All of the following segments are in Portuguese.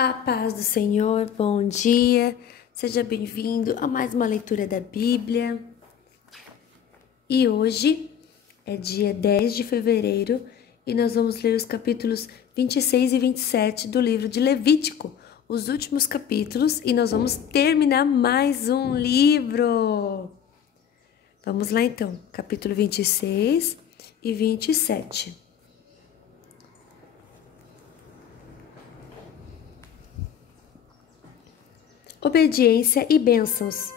A paz do Senhor, bom dia, seja bem-vindo a mais uma leitura da Bíblia. E hoje é dia 10 de fevereiro e nós vamos ler os capítulos 26 e 27 do livro de Levítico, os últimos capítulos, e nós vamos terminar mais um livro. Vamos lá então, capítulo 26 e 27. Obediência e bênçãos.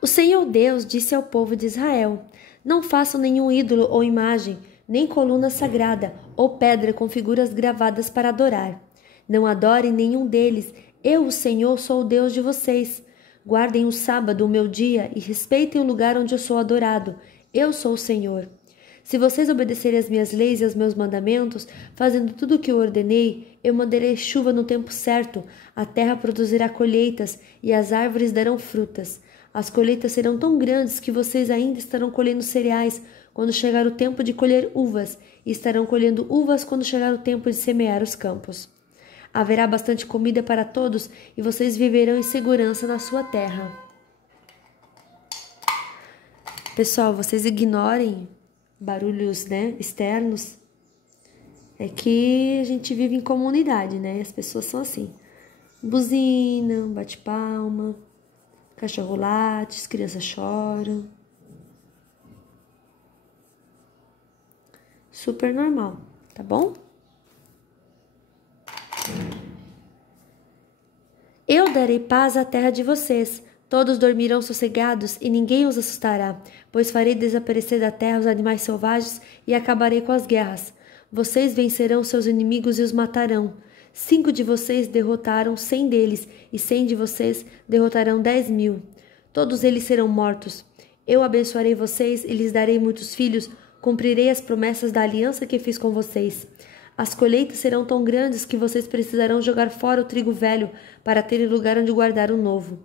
O Senhor Deus disse ao povo de Israel: Não façam nenhum ídolo ou imagem, nem coluna sagrada ou pedra com figuras gravadas para adorar. Não adorem nenhum deles. Eu, o Senhor, sou o Deus de vocês. Guardem o sábado, o meu dia, e respeitem o lugar onde eu sou adorado. Eu sou o Senhor. Se vocês obedecerem às minhas leis e aos meus mandamentos, fazendo tudo o que eu ordenei, eu mandarei chuva no tempo certo, a terra produzirá colheitas e as árvores darão frutas. As colheitas serão tão grandes que vocês ainda estarão colhendo cereais quando chegar o tempo de colher uvas, e estarão colhendo uvas quando chegar o tempo de semear os campos. Haverá bastante comida para todos e vocês viverão em segurança na sua terra. Pessoal, vocês ignorem barulhos, externos. É que a gente vive em comunidade, As pessoas são assim. Buzina, bate palma, cachorro late, as crianças choram. Super normal, tá bom? Eu darei paz à terra de vocês. Todos dormirão sossegados e ninguém os assustará, pois farei desaparecer da terra os animais selvagens e acabarei com as guerras. Vocês vencerão seus inimigos e os matarão. 5 de vocês derrotaram 100 deles, e 100 de vocês derrotarão 10.000. Todos eles serão mortos. Eu abençoarei vocês e lhes darei muitos filhos, cumprirei as promessas da aliança que fiz com vocês. As colheitas serão tão grandes que vocês precisarão jogar fora o trigo velho para terem lugar onde guardar o novo.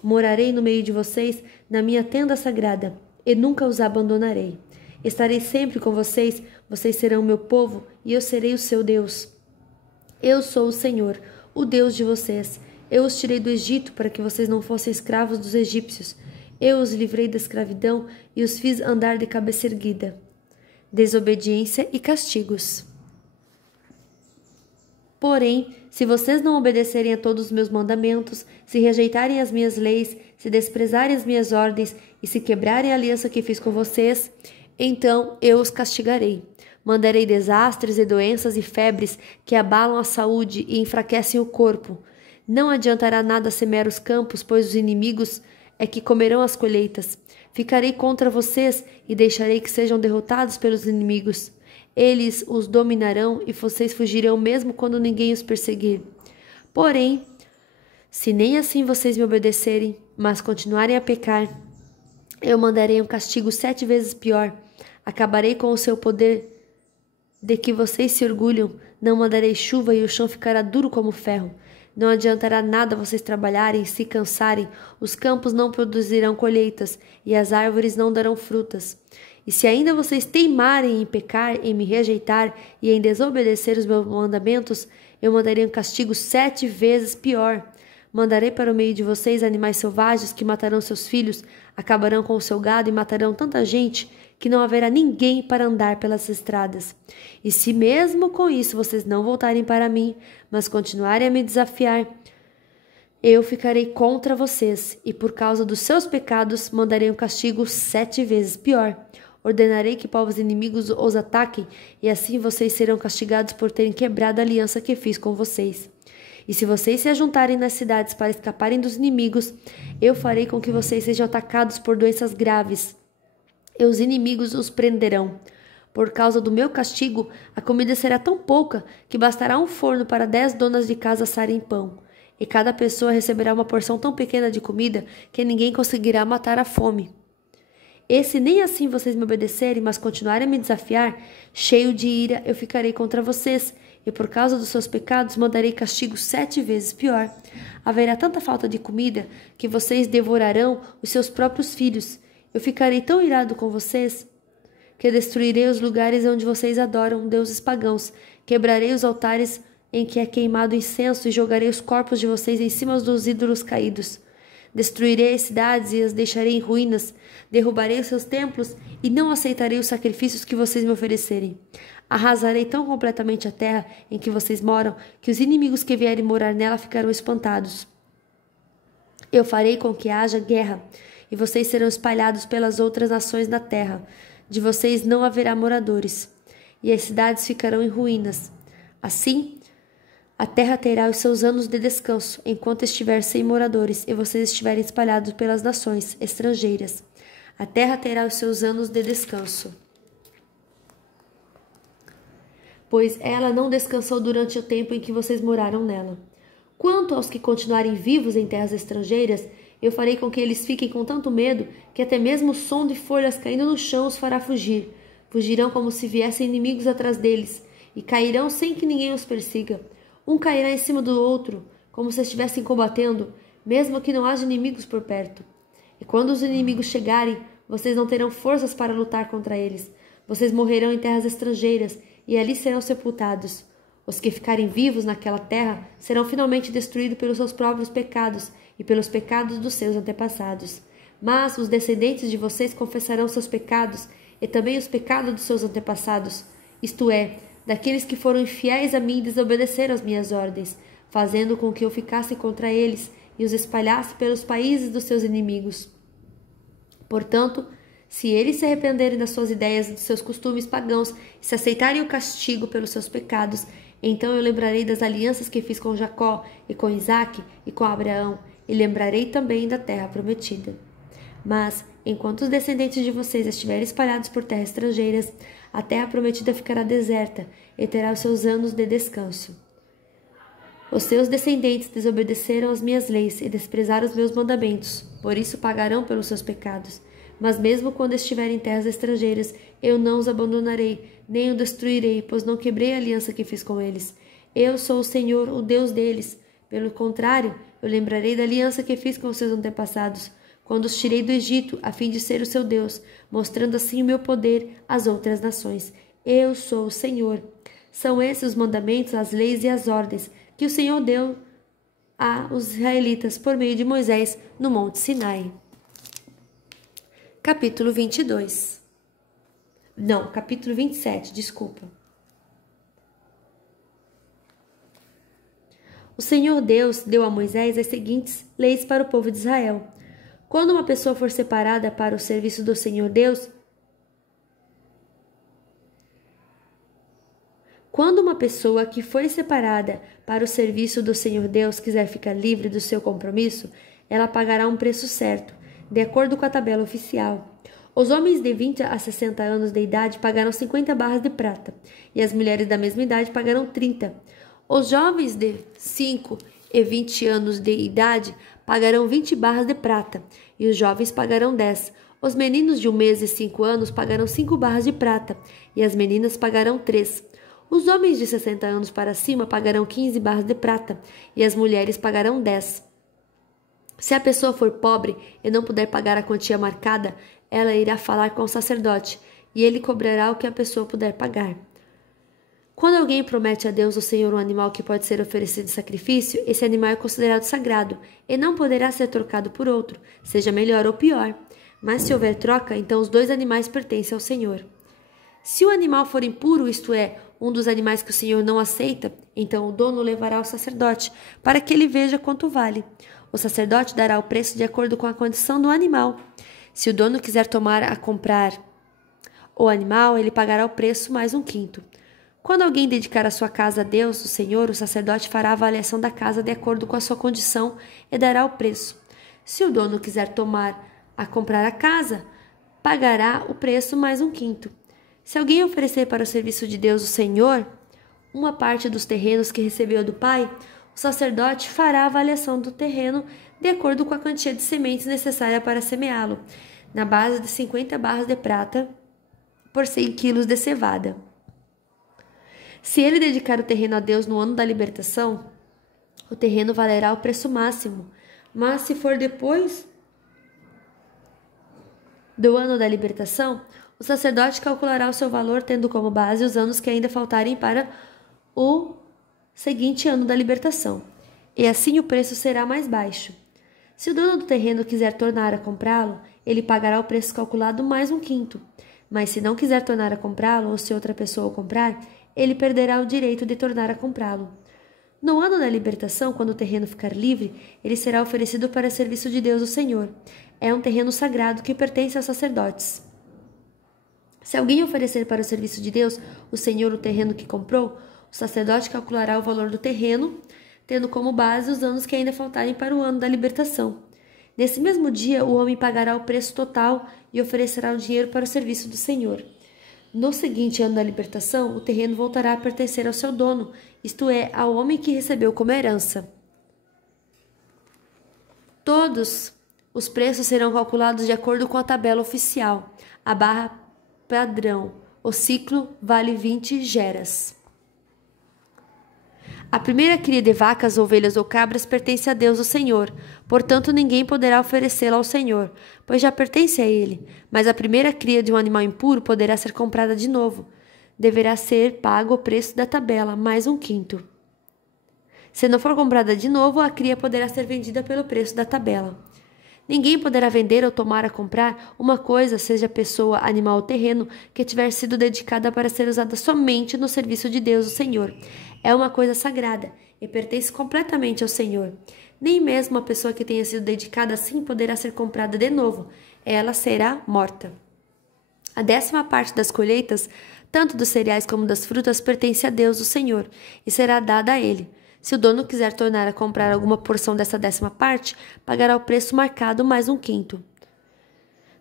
Morarei no meio de vocês, na minha tenda sagrada, e nunca os abandonarei. Estarei sempre com vocês, vocês serão meu povo, e eu serei o seu Deus. Eu sou o Senhor, o Deus de vocês. Eu os tirei do Egito para que vocês não fossem escravos dos egípcios. Eu os livrei da escravidão e os fiz andar de cabeça erguida. Desobediência e castigos. Porém, se vocês não obedecerem a todos os meus mandamentos, se rejeitarem as minhas leis, se desprezarem as minhas ordens e se quebrarem a aliança que fiz com vocês, então eu os castigarei. Mandarei desastres e doenças e febres que abalam a saúde e enfraquecem o corpo. Não adiantará nada semear os campos, pois os inimigos é que comerão as colheitas. Ficarei contra vocês e deixarei que sejam derrotados pelos inimigos. Eles os dominarão e vocês fugirão mesmo quando ninguém os perseguir. Porém, se nem assim vocês me obedecerem, mas continuarem a pecar, eu mandarei um castigo 7 vezes pior. Acabarei com o seu poder de que vocês se orgulham. Não mandarei chuva e o chão ficará duro como ferro. Não adiantará nada vocês trabalharem e se cansarem. Os campos não produzirão colheitas e as árvores não darão frutas. E se ainda vocês teimarem em pecar, em me rejeitar e em desobedecer os meus mandamentos, eu mandarei um castigo 7 vezes pior. Mandarei para o meio de vocês animais selvagens que matarão seus filhos, acabarão com o seu gado e matarão tanta gente que não haverá ninguém para andar pelas estradas. E se mesmo com isso vocês não voltarem para mim, mas continuarem a me desafiar, eu ficarei contra vocês, e por causa dos seus pecados mandarei um castigo 7 vezes pior. Ordenarei que povos inimigos os ataquem, e assim vocês serão castigados por terem quebrado a aliança que fiz com vocês. E se vocês se ajuntarem nas cidades para escaparem dos inimigos, eu farei com que vocês sejam atacados por doenças graves, e os inimigos os prenderão. Por causa do meu castigo, a comida será tão pouca que bastará um forno para 10 donas de casa assarem pão. E cada pessoa receberá uma porção tão pequena de comida que ninguém conseguirá matar a fome. E se nem assim vocês me obedecerem, mas continuarem a me desafiar, cheio de ira eu ficarei contra vocês, e por causa dos seus pecados mandarei castigo 7 vezes pior. Haverá tanta falta de comida que vocês devorarão os seus próprios filhos. Eu ficarei tão irado com vocês que destruirei os lugares onde vocês adoram deuses pagãos, quebrarei os altares em que é queimado incenso e jogarei os corpos de vocês em cima dos ídolos caídos. Destruirei as cidades e as deixarei em ruínas, derrubarei os seus templos e não aceitarei os sacrifícios que vocês me oferecerem. Arrasarei tão completamente a terra em que vocês moram que os inimigos que vierem morar nela ficarão espantados. Eu farei com que haja guerra, e vocês serão espalhados pelas outras nações da terra. De vocês não haverá moradores, e as cidades ficarão em ruínas. Assim, a terra terá os seus anos de descanso, enquanto estiver sem moradores, e vocês estiverem espalhados pelas nações estrangeiras. A terra terá os seus anos de descanso, pois ela não descansou durante o tempo em que vocês moraram nela. Quanto aos que continuarem vivos em terras estrangeiras, eu farei com que eles fiquem com tanto medo que até mesmo o som de folhas caindo no chão os fará fugir. Fugirão como se viessem inimigos atrás deles, e cairão sem que ninguém os persiga. Um cairá em cima do outro, como se estivessem combatendo, mesmo que não haja inimigos por perto. E quando os inimigos chegarem, vocês não terão forças para lutar contra eles. Vocês morrerão em terras estrangeiras, e ali serão sepultados. Os que ficarem vivos naquela terra serão finalmente destruídos pelos seus próprios pecados e pelos pecados dos seus antepassados. Mas os descendentes de vocês confessarão seus pecados e também os pecados dos seus antepassados, isto é, daqueles que foram infiéis a mim e desobedeceram às minhas ordens, fazendo com que eu ficasse contra eles e os espalhasse pelos países dos seus inimigos. Portanto, se eles se arrependerem das suas ideias e dos seus costumes pagãos e se aceitarem o castigo pelos seus pecados, então eu lembrarei das alianças que fiz com Jacó e com Isaque e com Abraão, e lembrarei também da terra prometida. Mas, enquanto os descendentes de vocês estiverem espalhados por terras estrangeiras, a terra prometida ficará deserta e terá os seus anos de descanso. Os seus descendentes desobedeceram as minhas leis e desprezaram os meus mandamentos, por isso pagarão pelos seus pecados. Mas mesmo quando estiverem em terras estrangeiras, eu não os abandonarei, nem os destruirei, pois não quebrei a aliança que fiz com eles. Eu sou o Senhor, o Deus deles. Pelo contrário, eu lembrarei da aliança que fiz com os seus antepassados, quando os tirei do Egito, a fim de ser o seu Deus, mostrando assim o meu poder às outras nações. Eu sou o Senhor. São esses os mandamentos, as leis e as ordens que o Senhor deu aos israelitas por meio de Moisés no Monte Sinai. Capítulo 22. Não, capítulo 27, desculpa. O Senhor Deus deu a Moisés as seguintes leis para o povo de Israel. Quando uma pessoa for separada para o serviço do Senhor Deus, quando uma pessoa que foi separada para o serviço do Senhor Deus quiser ficar livre do seu compromisso, ela pagará um preço certo, de acordo com a tabela oficial. Os homens de 20 a 60 anos de idade pagarão 50 barras de prata, e as mulheres da mesma idade pagarão 30. Os jovens de 5 e 20 anos de idade pagarão 20 barras de prata, e os jovens pagarão 10. Os meninos de 1 mês e 5 anos pagarão 5 barras de prata, e as meninas pagarão 3. Os homens de 60 anos para cima pagarão 15 barras de prata, e as mulheres pagarão 10. Se a pessoa for pobre e não puder pagar a quantia marcada, ela irá falar com o sacerdote, e ele cobrará o que a pessoa puder pagar. Quando alguém promete a Deus o Senhor um animal que pode ser oferecido em sacrifício, esse animal é considerado sagrado e não poderá ser trocado por outro, seja melhor ou pior. Mas se houver troca, então os dois animais pertencem ao Senhor. Se o animal for impuro, isto é, um dos animais que o Senhor não aceita, então o dono o levará ao sacerdote, para que ele veja quanto vale. O sacerdote dará o preço de acordo com a condição do animal. Se o dono quiser tomar a comprar o animal, ele pagará o preço mais 1/5. Quando alguém dedicar a sua casa a Deus, o Senhor, o sacerdote fará a avaliação da casa de acordo com a sua condição e dará o preço. Se o dono quiser tomar a comprar a casa, pagará o preço mais 1/5. Se alguém oferecer para o serviço de Deus, o Senhor, uma parte dos terrenos que recebeu do Pai, o sacerdote fará a avaliação do terreno de acordo com a quantia de sementes necessária para semeá-lo, na base de 50 barras de prata por 100 quilos de cevada. Se ele dedicar o terreno a Deus no ano da libertação, o terreno valerá o preço máximo, mas se for depois do ano da libertação, o sacerdote calculará o seu valor tendo como base os anos que ainda faltarem para o seguinte ano da libertação, e assim o preço será mais baixo. Se o dono do terreno quiser tornar a comprá-lo, ele pagará o preço calculado mais um quinto. Mas se não quiser tornar a comprá-lo, ou se outra pessoa o comprar, ele perderá o direito de tornar a comprá-lo. No ano da libertação, quando o terreno ficar livre, ele será oferecido para serviço de Deus o Senhor. É um terreno sagrado que pertence aos sacerdotes. Se alguém oferecer para o serviço de Deus o Senhor o terreno que comprou, o sacerdote calculará o valor do terreno, tendo como base os anos que ainda faltarem para o ano da libertação. Nesse mesmo dia, o homem pagará o preço total e oferecerá o dinheiro para o serviço do Senhor. No seguinte ano da libertação, o terreno voltará a pertencer ao seu dono, isto é, ao homem que recebeu como herança. Todos os preços serão calculados de acordo com a tabela oficial, a barra padrão. O ciclo vale 20 geras. A primeira cria de vacas, ovelhas ou cabras pertence a Deus o Senhor, portanto ninguém poderá oferecê-la ao Senhor, pois já pertence a Ele. Mas a primeira cria de um animal impuro poderá ser comprada de novo. Deverá ser pago o preço da tabela, mais um quinto. Se não for comprada de novo, a cria poderá ser vendida pelo preço da tabela. Ninguém poderá vender ou tomar a comprar uma coisa, seja pessoa, animal ou terreno, que tiver sido dedicada para ser usada somente no serviço de Deus o Senhor. É uma coisa sagrada e pertence completamente ao Senhor. Nem mesmo uma pessoa que tenha sido dedicada assim poderá ser comprada de novo. Ela será morta. A 10ª parte das colheitas, tanto dos cereais como das frutas, pertence a Deus o Senhor e será dada a Ele. Se o dono quiser tornar a comprar alguma porção dessa 10ª parte, pagará o preço marcado mais um quinto.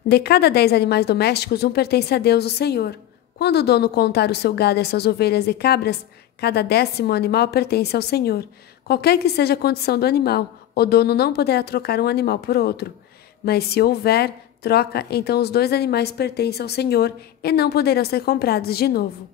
De cada 10 animais domésticos, um pertence a Deus o Senhor. Quando o dono contar o seu gado e as suas ovelhas e cabras, cada 10º animal pertence ao Senhor. Qualquer que seja a condição do animal, o dono não poderá trocar um animal por outro. Mas se houver troca, então os 2 animais pertencem ao Senhor e não poderão ser comprados de novo.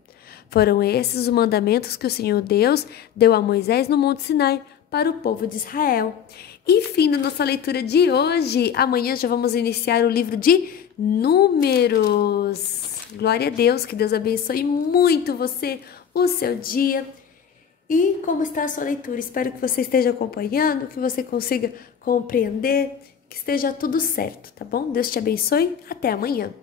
Foram esses os mandamentos que o Senhor Deus deu a Moisés no Monte Sinai para o povo de Israel. E fim da nossa leitura de hoje. Amanhã já vamos iniciar o livro de Números. Glória a Deus, que Deus abençoe muito você, o seu dia. E como está a sua leitura? Espero que você esteja acompanhando, que você consiga compreender, que esteja tudo certo, tá bom? Deus te abençoe. Até amanhã.